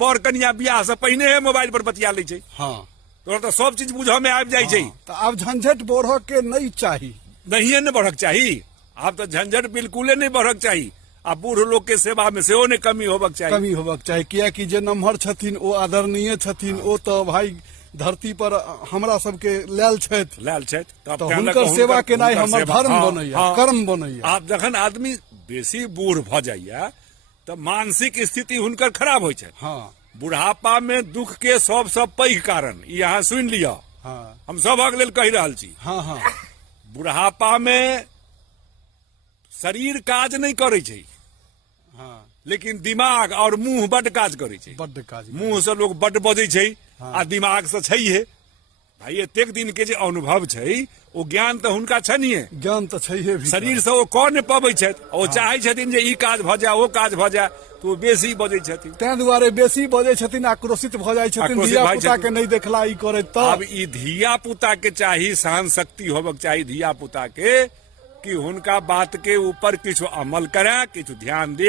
बर कनिया बियाह से पहिने मोबाइल पर बतिया लै छै। हाँ तोरा तो सब चीज बुझ में आबि जाइ छै। तो अब झंझट बढ़ के नहीं चाहिए। नहिए ने बढ़क चाही। आब तो झंझट बिल्कुले नहीं बढ़क चाही। आ बूढ़ लोग के सेवा में सेहो नहीं कमी होबक चाही। कमी होबक चाही, कियाकि जे नमहर छथिन ओ आदरणीय छथिन, ओ तो भाई धरती पर हमरा सबके लेल छथि, लाल छथि तब तो तें लऽ हुनकर कऽ सेवा केनाइ हुनकर हमर सेवा- धर्म हाँ, बनैया, हाँ। कर्म बनैया। आब जखन आदमी बेसी बूढ़ भ जाइया तो मानसिक स्थिति हुनकर खराब होइ छै। हाँ बुढ़ापा में दुख के सबसे पैघ कारण ई अहाँ सुनि लिअ, हाँ हम सभक लेल कहि रहल छी। हाँ हाँ बुढ़ापा में शरीर काज नहीं करे छै, हाँ लेकिन दिमाग और मुंह बड काज करे छै। बड्ड काज। मुंह से लोग बड बजै छै आ दिमाग से छैहे। भाई एतेक दिन के जे अनुभव छै ओ ज्ञान तो हुनका छनिए, ज्ञान तो छैहे भी। शरीर से ओ कऽ नहि पबै छथि। ओ चाहै छथिन जे ई काज भऽ जाए ओ काज भऽ जाए तो ओ बेसी बजै छथिन। तैं दुआरे बेसी बजै छथिन, आक्रोशित भऽ जाइ छथिन, आक्रोशित धिया भऽ पुता छथिन। के नहीं देखला ई करे अब तब। ई धिया पुता के चाही सहन शक्ति होबक चाही धिया पुता के कि हुनका बात के ऊपर किछु अमल करें, किछु ध्यान दिए।